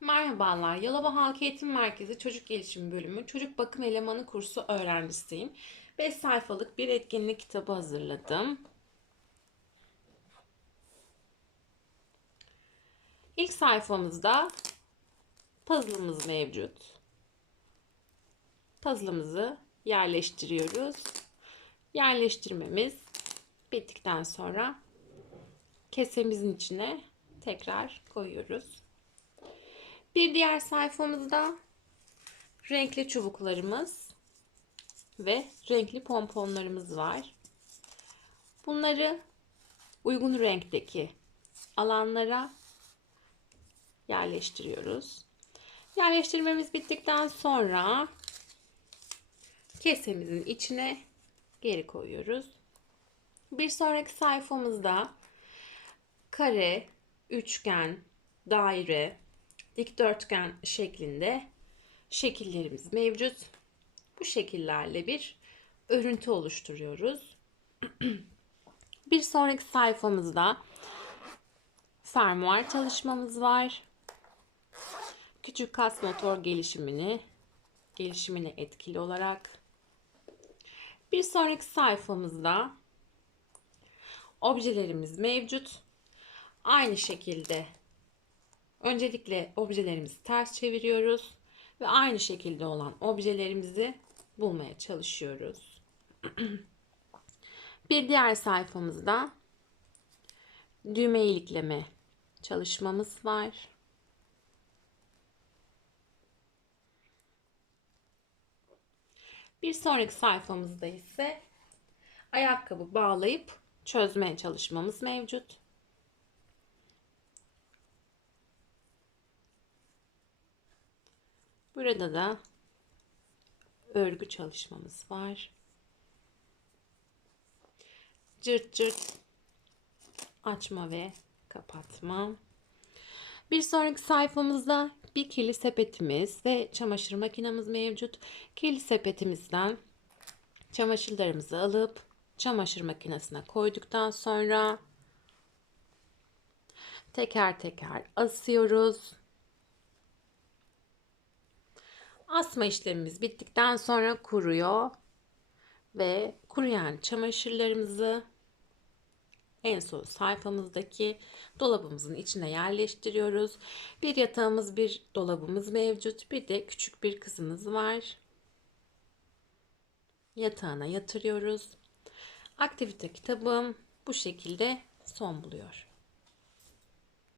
Merhabalar, Yalova Halk Eğitim Merkezi Çocuk Gelişimi Bölümü Çocuk Bakım Elemanı kursu öğrencisiyim. 5 sayfalık bir etkinlik kitabı hazırladım. İlk sayfamızda puzzle'ımız mevcut. Puzzle'ımızı yerleştiriyoruz. Yerleştirmemiz bittikten sonra kesemizin içine tekrar koyuyoruz. Bir diğer sayfamızda renkli çubuklarımız ve renkli pomponlarımız var. Bunları uygun renkteki alanlara yerleştiriyoruz. Yerleştirmemiz bittikten sonra kesemizin içine geri koyuyoruz. Bir sonraki sayfamızda kare, üçgen, daire, dikdörtgen şeklinde şekillerimiz mevcut. Bu şekillerle bir örüntü oluşturuyoruz. bir sonraki sayfamızda fermuar çalışmamız var. Küçük kas motor gelişimini gelişimine etkili olarak bir sonraki sayfamızda objelerimiz mevcut. Aynı şekilde öncelikle objelerimizi ters çeviriyoruz ve aynı şekilde olan objelerimizi bulmaya çalışıyoruz. Bir diğer sayfamızda düğme ilikleme çalışmamız var. Bir sonraki sayfamızda ise ayakkabı bağlayıp çözmeye çalışmamız mevcut. Burada da örgü çalışmamız var. Cırt cırt açma ve kapatma. Bir sonraki sayfamızda bir kirli sepetimiz ve çamaşır makinamız mevcut. Kirli sepetimizden çamaşırlarımızı alıp çamaşır makinesine koyduktan sonra teker teker asıyoruz. Asma işlemimiz bittikten sonra kuruyor ve kuruyan çamaşırlarımızı en son sayfamızdaki dolabımızın içine yerleştiriyoruz. Bir yatağımız, bir dolabımız mevcut. Bir de küçük bir kızımız var. Yatağına yatırıyoruz. Aktivite kitabım bu şekilde son buluyor.